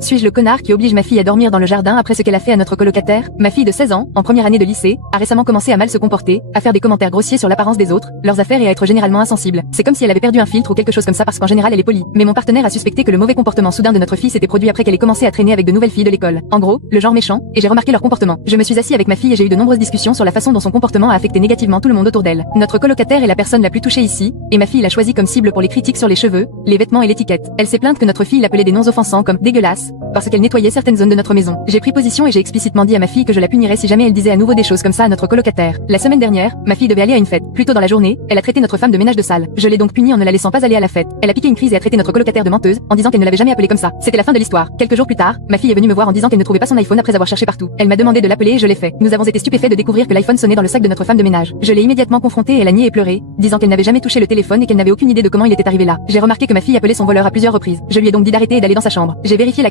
Suis-je le connard qui oblige ma fille à dormir dans le jardin après ce qu'elle a fait à notre colocataire? Ma fille de 16 ans, en première année de lycée, a récemment commencé à mal se comporter, à faire des commentaires grossiers sur l'apparence des autres, leurs affaires et à être généralement insensible. C'est comme si elle avait perdu un filtre ou quelque chose comme ça parce qu'en général elle est polie. Mais mon partenaire a suspecté que le mauvais comportement soudain de notre fille s'était produit après qu'elle ait commencé à traîner avec de nouvelles filles de l'école. En gros, le genre méchant, et j'ai remarqué leur comportement. Je me suis assis avec ma fille et j'ai eu de nombreuses discussions sur la façon dont son comportement a affecté négativement tout le monde autour d'elle. Notre colocataire est la personne la plus touchée ici, et ma fille l'a choisi comme cible pour les critiques sur les cheveux, les vêtements et l'étiquette. Elle s'est plainte que notre fille l'appelait des noms offensants comme dégueulasse, parce qu'elle nettoyait certaines zones de notre maison. J'ai pris position et j'ai explicitement dit à ma fille que je la punirais si jamais elle disait à nouveau des choses comme ça à notre colocataire. La semaine dernière, ma fille devait aller à une fête. Plus tôt dans la journée, elle a traité notre femme de ménage de salle. Je l'ai donc punie en ne la laissant pas aller à la fête. Elle a piqué une crise et a traité notre colocataire de menteuse, en disant qu'elle ne l'avait jamais appelée comme ça. C'était la fin de l'histoire. Quelques jours plus tard, ma fille est venue me voir en disant qu'elle ne trouvait pas son iPhone après avoir cherché partout. Elle m'a demandé de l'appeler et je l'ai fait. Nous avons été stupéfaits de découvrir que l'iPhone sonnait dans le sac de notre femme de ménage. Je l'ai immédiatement confrontée et elle a nié et pleuré, disant qu'elle n'avait jamais touché le téléphone et qu'elle n'avait aucune idée de comment il était arrivé là. J'ai remarqué que ma fille appelait son voleur à plusieurs reprises. Je lui ai donc dit d'arrêter et d'aller dans sa chambre. J'ai vérifié la